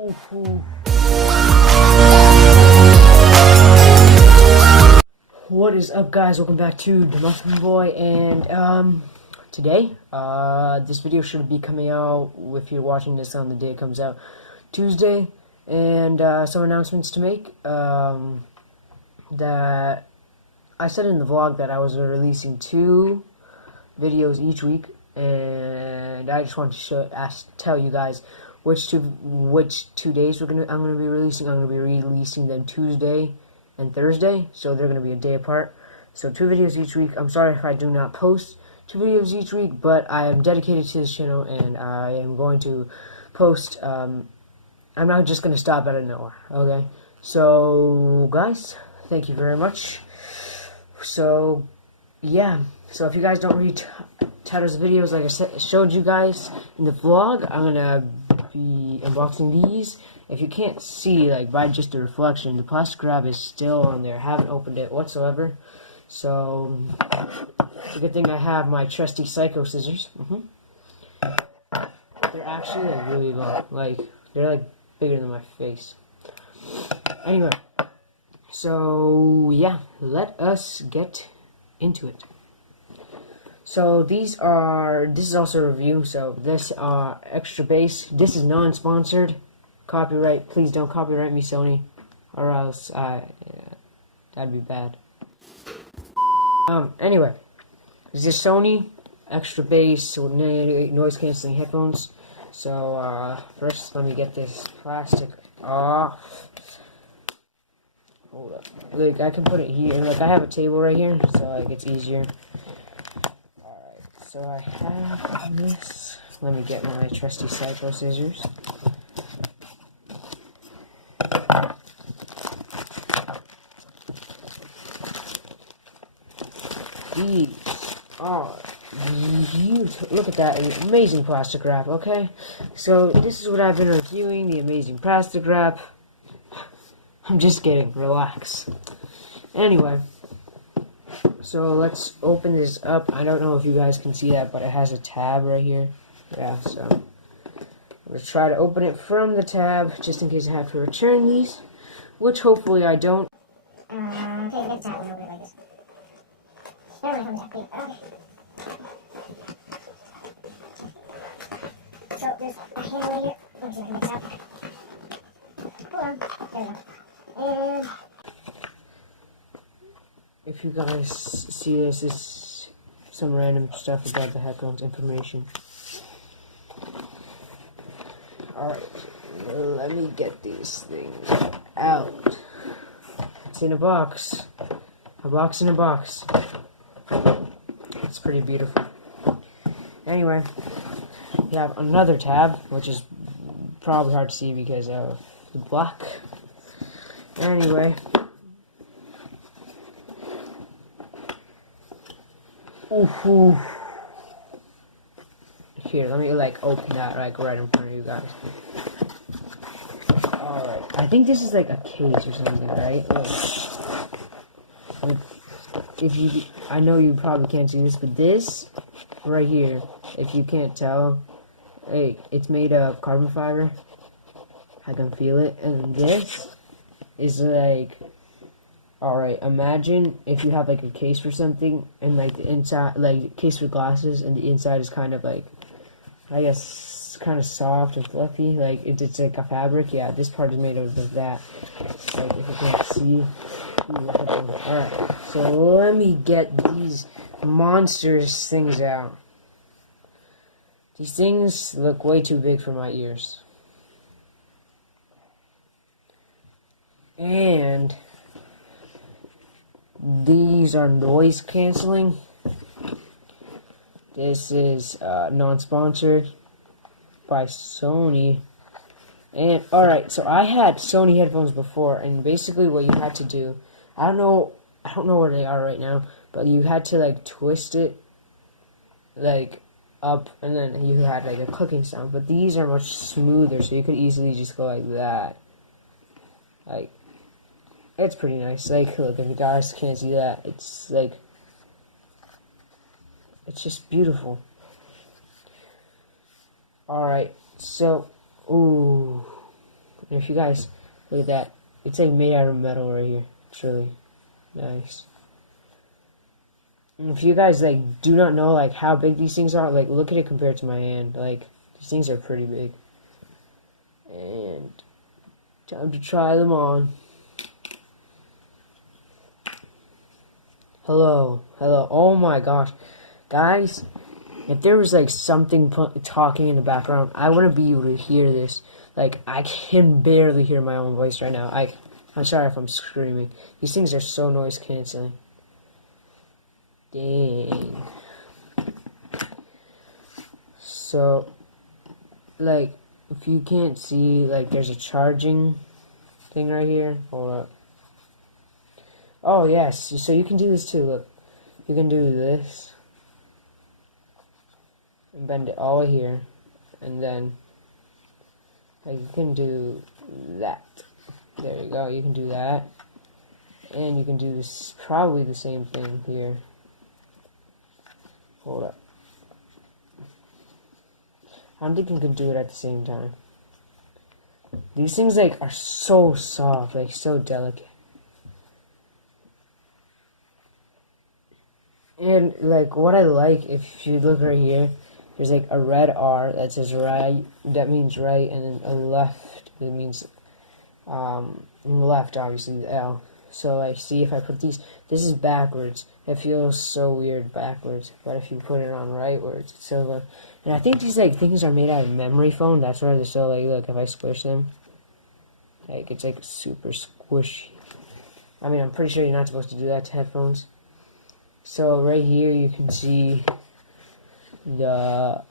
Ooh. What is up, guys? Welcome back to the Mushroom Boy, and today this video should be coming out, if you're watching this on the day it comes out, Tuesday, and some announcements to make. That I said in the vlog that I was releasing 2 videos each week, and I just wanted to tell you guys which two days I'm gonna be releasing. I'm gonna be releasing them Tuesday and Thursday, so they're gonna be a day apart. So 2 videos each week. I'm sorry if I do not post 2 videos each week, but I am dedicated to this channel, and I am going to post. I'm not just gonna stop out of nowhere. Okay, so guys, thank you very much. So yeah, so if you guys don't read titles of videos, like I showed you guys in the vlog, I'm gonna be unboxing these. If you can't see, like, by just the reflection, the plastic wrap is still on there. I haven't opened it whatsoever, so it's a good thing I have my trusty Psycho scissors. They're actually like really long, like they're like bigger than my face. Anyway, so yeah, let us get into it. So this is also a review. So this extra bass. This is non-sponsored. Copyright. Please don't copyright me, Sony, or else that'd be bad. Anyway, this is Sony extra bass with noise canceling headphones. So first, let me get this plastic off. Hold up. Like, I can put it here. Like, I have a table right here, so like it's easier. So I have this. Let me get my trusty Psycho scissors. These are beautiful. Look at that amazing plastic wrap, okay? So this is what I've been reviewing, the amazing plastic wrap. I'm just kidding, relax. Anyway. So let's open this up. I don't know if you guys can see that, but it has a tab right here. Yeah, so I'm going to try to open it from the tab, just in case I have to return these, which hopefully I don't. Okay, get that one over like this. Now I'm going to come back. Okay. So there's a handle right here. I'm just going to mix out. Hold on. There we go. And if you guys see this, is some random stuff about the headphones information. Alright, let me get these things out. It's in a box. A box in a box. It's pretty beautiful. Anyway, we have another tab, which is probably hard to see because of the black. Anyway. Ooh. Here, let me like open that like right in front of you guys. Alright, I think this is like a case or something, right? Like, I know you probably can't see this, but this right here, if you can't tell, hey, it's made of carbon fiber. I can feel it, and this is like. Alright, imagine if you have like a case for something, and like the inside, like case for glasses, and the inside is kind of like, I guess, kind of soft and fluffy, like it's like a fabric. Yeah, this part is made out of that. Like, if you can't see. Alright, so let me get these monstrous things out. These things look way too big for my ears. And these are noise canceling. This is non-sponsored by Sony. And alright, so I had Sony headphones before, and basically what you had to do, I don't know where they are right now, but you had to like twist it like up, and then you had like a clicking sound. But these are much smoother, so you could easily just go like that. Like, it's pretty nice. Like, look, if you guys can't see that, it's like, it's just beautiful. Alright, so, ooh. And if you guys look at that, it's like made out of metal right here. It's really nice. And if you guys like do not know like how big these things are, like look at it compared to my hand. Like these things are pretty big. And time to try them on. Hello. Oh my gosh. Guys, if there was like something talking in the background, I wouldn't be able to hear this. Like, I can barely hear my own voice right now. I'm sorry if I'm screaming. These things are so noise canceling. Dang. So, like, if you can't see, like, there's a charging thing right here. Hold up. Oh, yes. So you can do this too. Look. You can do this. And bend it all the way here. And then, like, you can do that. There you go. You can do that. And you can do this, probably the same thing here. Hold up. I don't think you can do it at the same time. These things, like, are so soft, like, so delicate. And, like, what I like, if you look right here, there's, like, a red R that says right, that means right, and then a left, it means, left, obviously, the L. So, like, see, if I put these, this is backwards. It feels so weird backwards, but if you put it on rightwards, it's so good. And I think these, like, things are made out of memory foam, that's why they're so, like, look, if I squish them, like, it's, like, super squishy. I mean, I'm pretty sure you're not supposed to do that to headphones. So right here you can see the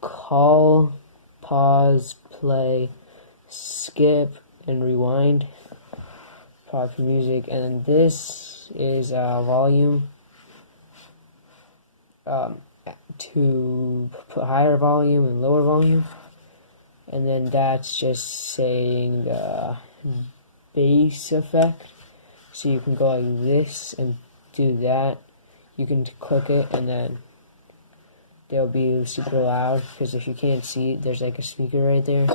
call, pause, play, skip, and rewind part for music, and then this is volume to put higher volume and lower volume, and then that's just saying the bass effect. So you can go like this and do that. You can click it and then they'll be super loud, because if you can't see, there's like a speaker right there.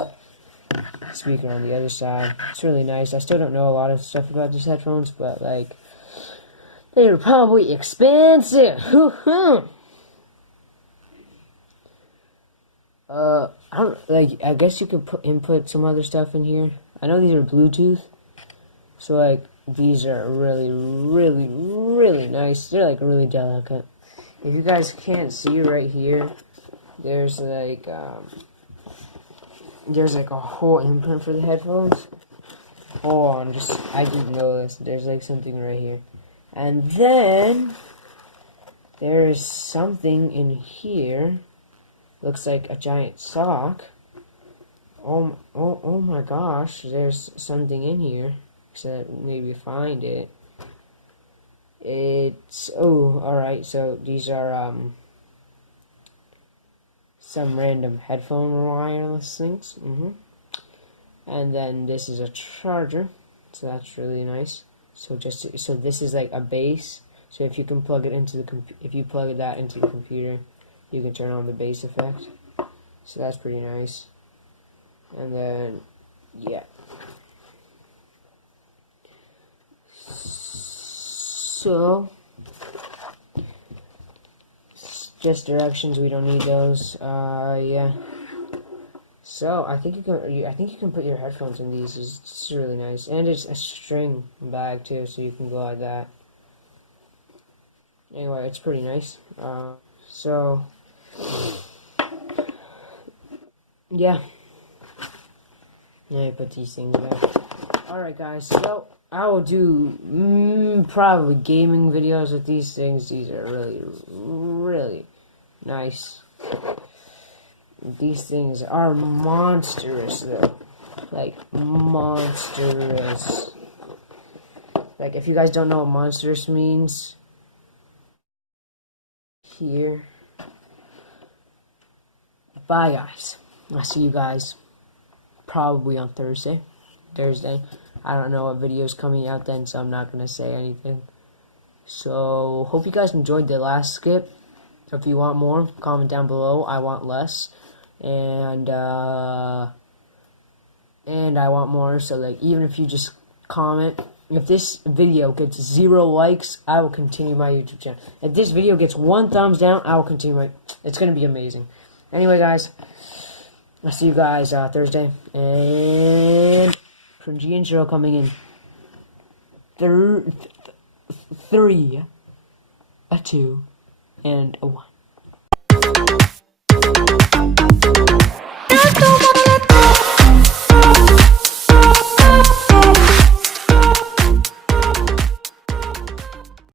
Speaker on the other side. It's really nice. I still don't know a lot of stuff about these headphones, but like they were probably expensive. I guess you could input some other stuff in here. I know these are Bluetooth, so like these are really nice. They're like really delicate. If you guys can't see right here, there's like a whole imprint for the headphones. Hold on, I didn't know this. There's like something right here, and then there is something in here. Looks like a giant sock. Oh my gosh! There's something in here. So maybe find it. It's alright. So these are some random headphone wireless things. And then this is a charger, so that's really nice. So this is like a bass. So if you can plug it into if you plug that into the computer, you can turn on the bass effect. So that's pretty nice. And then yeah. So just directions. We don't need those. Yeah. So I think you can put your headphones in these. It's really nice, and it's a string bag too, so you can go like that. Anyway, it's pretty nice. So yeah. Now I put these things back. Alright guys, so I will do probably gaming videos with these things. These are really nice. These things are monstrous though. Like monstrous. Like if you guys don't know what monstrous means, here. Bye guys. I'll see you guys probably on Thursday. I don't know what video is coming out then, so I'm not going to say anything. So, hope you guys enjoyed the last skip. If you want more, comment down below. I want less. and I want more. So like, even if you just comment, if this video gets 0 likes, I will continue my YouTube channel. If this video gets 1 thumbs down, I will continue my. It's gonna be amazing. Anyway, guys, I'll see you guys Thursday, and cringy intro coming in. 3, a 2, and a 1.